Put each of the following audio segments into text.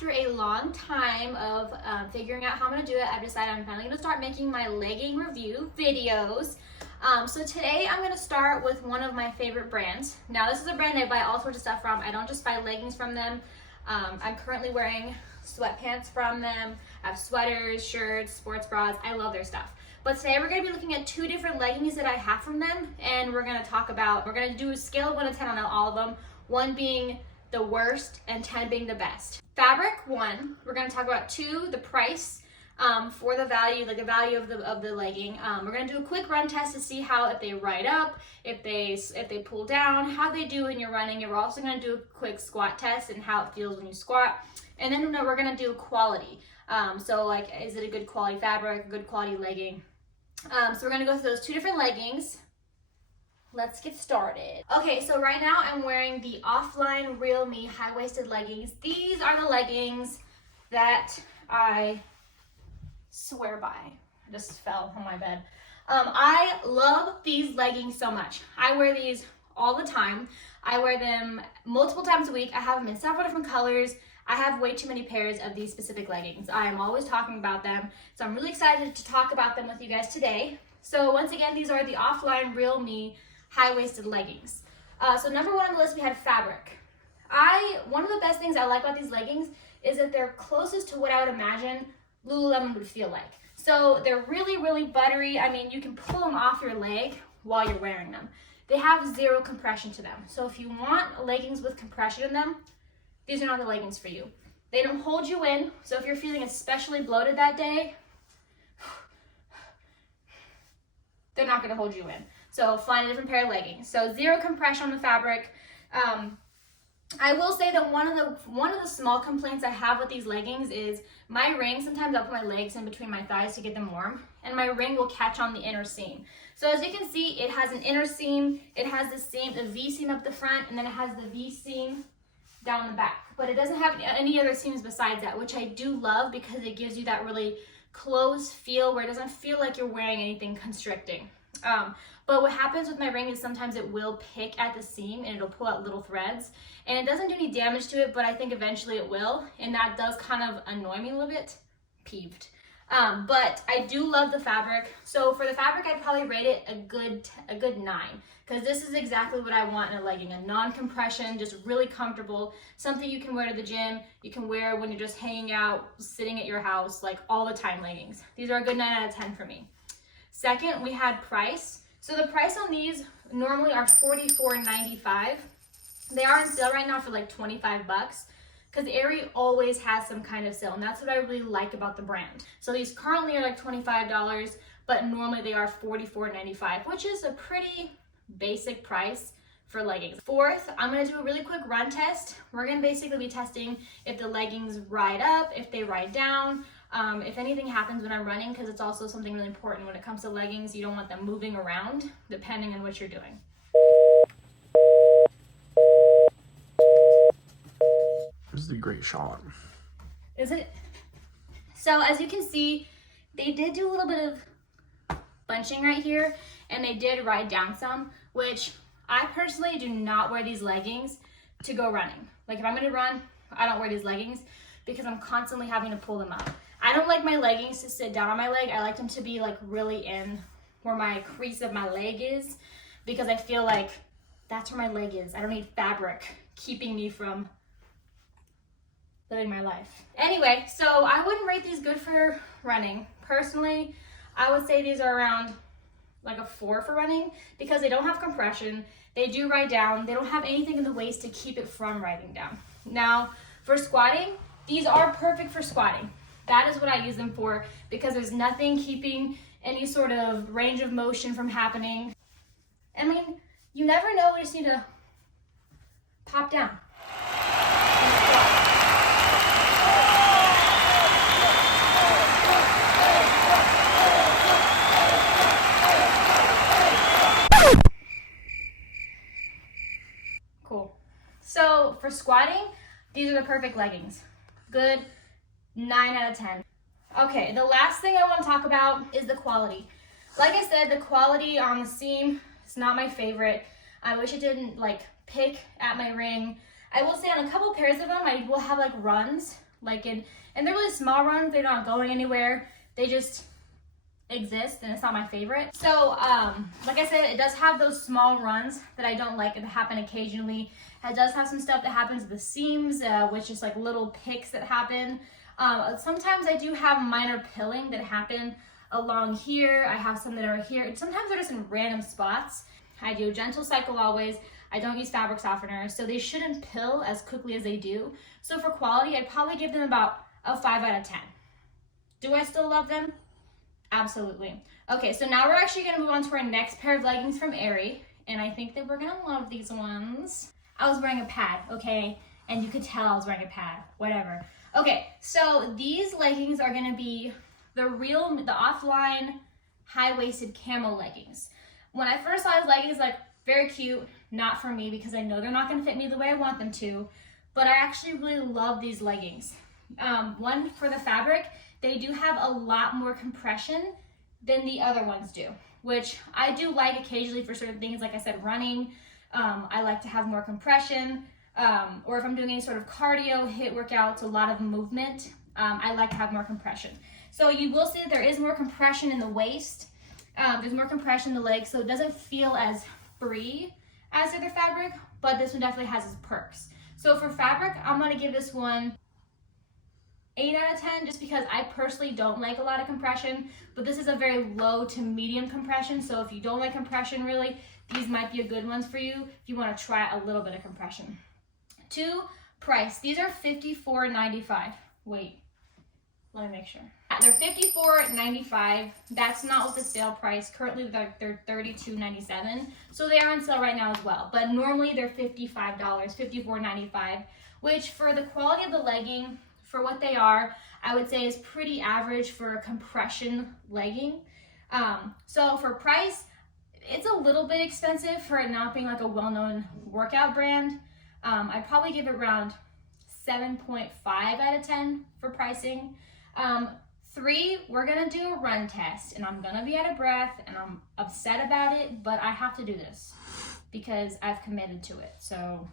after a long time of figuring out how I'm gonna do it, I've decided I'm finally gonna start making my legging review videos. So today I'm gonna start with one of my favorite brands. Now this is a brand I buy all sorts of stuff from. I don't just buy leggings from them. I'm currently wearing sweatpants from them. I have sweaters, shirts, sports bras. I love their stuff. But today we're gonna be looking at two different leggings that I have from them, and we're gonna do a scale of 1 to 10 on all of them, 1 being the worst and 10 being the best. Fabric, 1. We're gonna talk about 2, the price, for the value, like the value of the legging. We're gonna do a quick run test to see how, if they ride up, if they pull down, how they do when you're running. And we're also gonna do a quick squat test and how it feels when you squat. And then we're gonna do quality. So like, is it a good quality fabric, a good quality legging? So we're gonna go through those 2 different leggings. Let's get started. Okay, so right now I'm wearing the Offline Real Me high-waisted leggings. These are the leggings that I swear by. I just fell on my bed. I love these leggings so much. I wear these all the time. I wear them multiple times a week. I have them in several different colors. I have way too many pairs of these specific leggings. I am always talking about them. So I'm really excited to talk about them with you guys today. So once again, these are the Offline Real Me high-waisted leggings. So number 1 on the list, we had fabric. One of the best things I like about these leggings is that they're closest to what I would imagine Lululemon would feel like. So they're really, really buttery. I mean, you can pull them off your leg while you're wearing them. They have 0 compression to them. So if you want leggings with compression in them, these are not the leggings for you. They don't hold you in. So if you're feeling especially bloated that day, they're not gonna hold you in. So find a different pair of leggings. So 0 compression on the fabric. I will say that one of the small complaints I have with these leggings is my ring. Sometimes I'll put my legs in between my thighs to get them warm, and my ring will catch on the inner seam. So as you can see, it has an inner seam, it has the seam, a V seam up the front, and then it has the V seam down the back. But it doesn't have any other seams besides that, which I do love because it gives you that really closed feel where it doesn't feel like you're wearing anything constricting. But what happens with my ring is sometimes it will pick at the seam and it'll pull out little threads, and it doesn't do any damage to it, but I think eventually it will, and that does kind of annoy me a little bit. Peeved. But I do love the fabric. So for the fabric, I'd probably rate it a good 9, because this is exactly what I want in a legging: a non-compression, just really comfortable, something you can wear to the gym, you can wear when you're just hanging out, sitting at your house, like all the time leggings. These are a good 9 out of 10 for me. Second, we had price. So the price on these normally are $44.95. They are on sale right now for like 25 bucks, because Aerie always has some kind of sale, and that's what I really like about the brand. So these currently are like $25, but normally they are $44.95, which is a pretty basic price for leggings. Fourth, I'm gonna do a really quick run test. We're gonna basically be testing if the leggings ride up, if they ride down, if anything happens when I'm running, because it's also something really important when it comes to leggings. You don't want them moving around depending on what you're doing. This is a great shot. Is it? So as you can see, they did do a little bit of bunching right here, and they did ride down some, which I personally do not wear these leggings to go running. Like if I'm gonna run, I don't wear these leggings because I'm constantly having to pull them up. I don't like my leggings to sit down on my leg. I like them to be like really in where my crease of my leg is, because I feel like that's where my leg is. I don't need fabric keeping me from living my life. Anyway, so I wouldn't rate these good for running. Personally, I would say these are around like a 4 for running, because they don't have compression, they do ride down, they don't have anything in the waist to keep it from riding down. Now, for squatting, these are perfect for squatting. That is what I use them for, because there's nothing keeping any sort of range of motion from happening. I mean, you never know, we just need to pop down. Cool. So for squatting, these are the perfect leggings. Good 9 out of 10. Okay, the last thing I want to talk about is the quality. Like I said, the quality on the seam is not my favorite. I wish it didn't like pick at my ring. I will say on a couple pairs of them, I will have like runs and they're really small runs. They're not going anywhere. They just exist, and it's not my favorite. So like I said, it does have those small runs that I don't like that happen occasionally. It does have some stuff that happens at the seams, which is like little picks that happen. Sometimes I do have minor pilling that happen along here. I have some that are here. Sometimes they're just in random spots. I do a gentle cycle always. I don't use fabric softeners, so they shouldn't pill as quickly as they do. So for quality, I'd probably give them about a 5 out of 10. Do I still love them? Absolutely. Okay, so now we're actually gonna move on to our next pair of leggings from Aerie, and I think that we're gonna love these ones. I was wearing a pad, okay? And you could tell I was wearing a pad, whatever. Okay, so these leggings are gonna be the offline high-waisted camo leggings. When I first saw these leggings, like, very cute, not for me because I know they're not gonna fit me the way I want them to, but I actually really love these leggings. One, for the fabric, they do have a lot more compression than the other ones do, which I do like occasionally for certain things, like I said, running. I like to have more compression, or if I'm doing any sort of cardio, HIIT workouts, a lot of movement, I like to have more compression. So you will see that there is more compression in the waist, there's more compression in the legs, so it doesn't feel as free as the other fabric, but this one definitely has its perks. So for fabric, I'm gonna give this one 8 out of 10, just because I personally don't like a lot of compression, but this is a very low to medium compression, so if you don't like compression really, these might be a good ones for you if you want to try a little bit of compression. 2, price. These are $54.95. Wait, let me make sure. They're $54.95. That's not what the sale price. Currently they're $32.97, so they are on sale right now as well, but normally they're $55, $54.95, which for the quality of the legging, for what they are, I would say is pretty average for a compression legging. So for price, it's a little bit expensive for it not being like a well-known workout brand. I'd probably give it around 7.5 out of 10 for pricing. 3, we're gonna do a run test, and I'm gonna be out of breath, and I'm upset about it, but I have to do this because I've committed to it, so.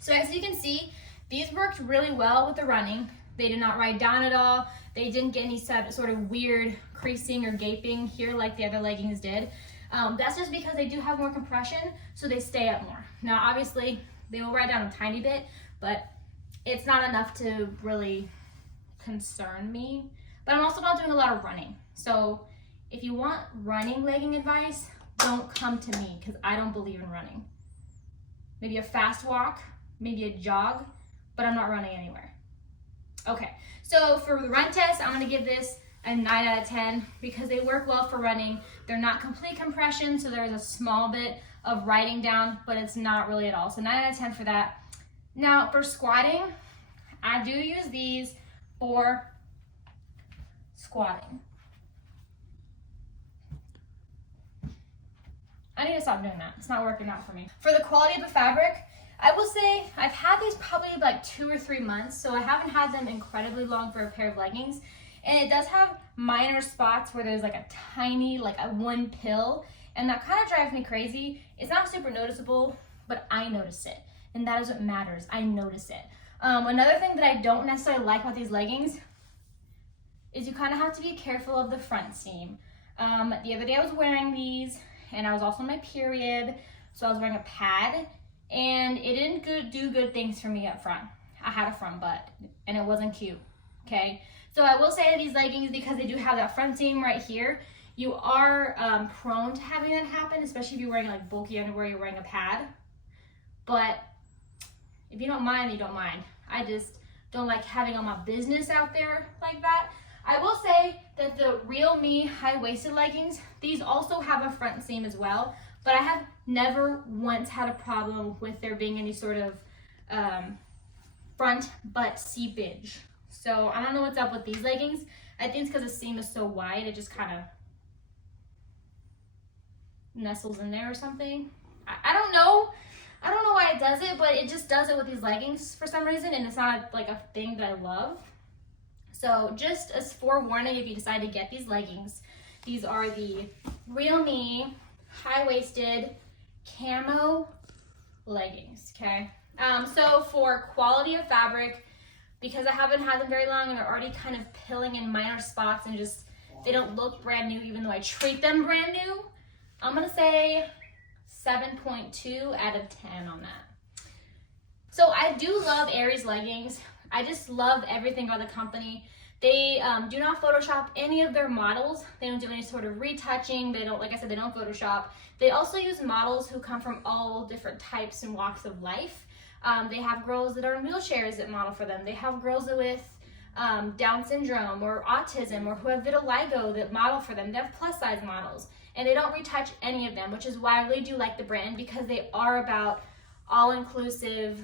So as you can see, these worked really well with the running. They did not ride down at all. They didn't get any sort of weird creasing or gaping here like the other leggings did. That's just because they do have more compression, so they stay up more. Now obviously, they will ride down a tiny bit, but it's not enough to really concern me. But I'm also not doing a lot of running. So if you want running legging advice, don't come to me because I don't believe in running. Maybe a fast walk, maybe a jog, but I'm not running anywhere. Okay, so for the run test, I'm gonna give this a 9 out of 10 because they work well for running. They're not complete compression, so there's a small bit of riding down, but it's not really at all. So 9 out of 10 for that. Now for squatting, I do use these for squatting. I need to stop doing that. It's not working out for me. For the quality of the fabric, I will say I've had these probably like 2 or 3 months, so I haven't had them incredibly long for a pair of leggings. And it does have minor spots where there's like a tiny, like a one pill, and that kind of drives me crazy. It's not super noticeable, but I notice it, and that is what matters. I notice it. Another thing that I don't necessarily like about these leggings is you kind of have to be careful of the front seam. The other day I was wearing these, and I was also on my period, so I was wearing a pad, and it didn't do good things for me up front. I had a front butt, and it wasn't cute, okay? So I will say these leggings, because they do have that front seam right here, you are prone to having that happen, especially if you're wearing like bulky underwear, you're wearing a pad. But if you don't mind, you don't mind. I just don't like having all my business out there like that. I will say that the Real Me high-waisted leggings, these also have a front seam as well, but I have never once had a problem with there being any sort of front butt seepage. So I don't know what's up with these leggings. I think it's because the seam is so wide, it just kind of nestles in there or something. I don't know. I don't know why it does it, but it just does it with these leggings for some reason, and it's not like a thing that I love. So just as forewarning, if you decide to get these leggings, these are the Real Me high-waisted camo leggings, okay? So for quality of fabric, because I haven't had them very long and they're already kind of pilling in minor spots and just, they don't look brand new even though I treat them brand new, I'm gonna say 7.2 out of 10 on that. So I do love Aerie's leggings. I just love everything about the company. They do not Photoshop any of their models. They don't do any sort of retouching. They don't, like I said, they don't Photoshop. They also use models who come from all different types and walks of life. They have girls that are in wheelchairs that model for them. They have girls with Down syndrome or autism or who have vitiligo that model for them. They have plus size models, and they don't retouch any of them, which is why I really do like the brand, because they are about all-inclusive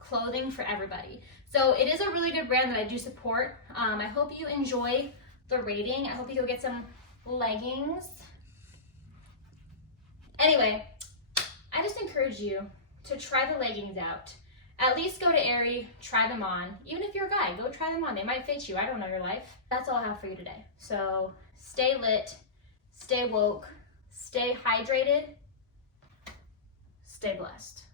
clothing for everybody. So it is a really good brand that I do support. I hope you enjoy the rating. I hope you go get some leggings. Anyway, I just encourage you to try the leggings out. At least go to Aerie, try them on. Even if you're a guy, go try them on. They might fit you. I don't know your life. That's all I have for you today. So stay lit, stay woke, stay hydrated, stay blessed.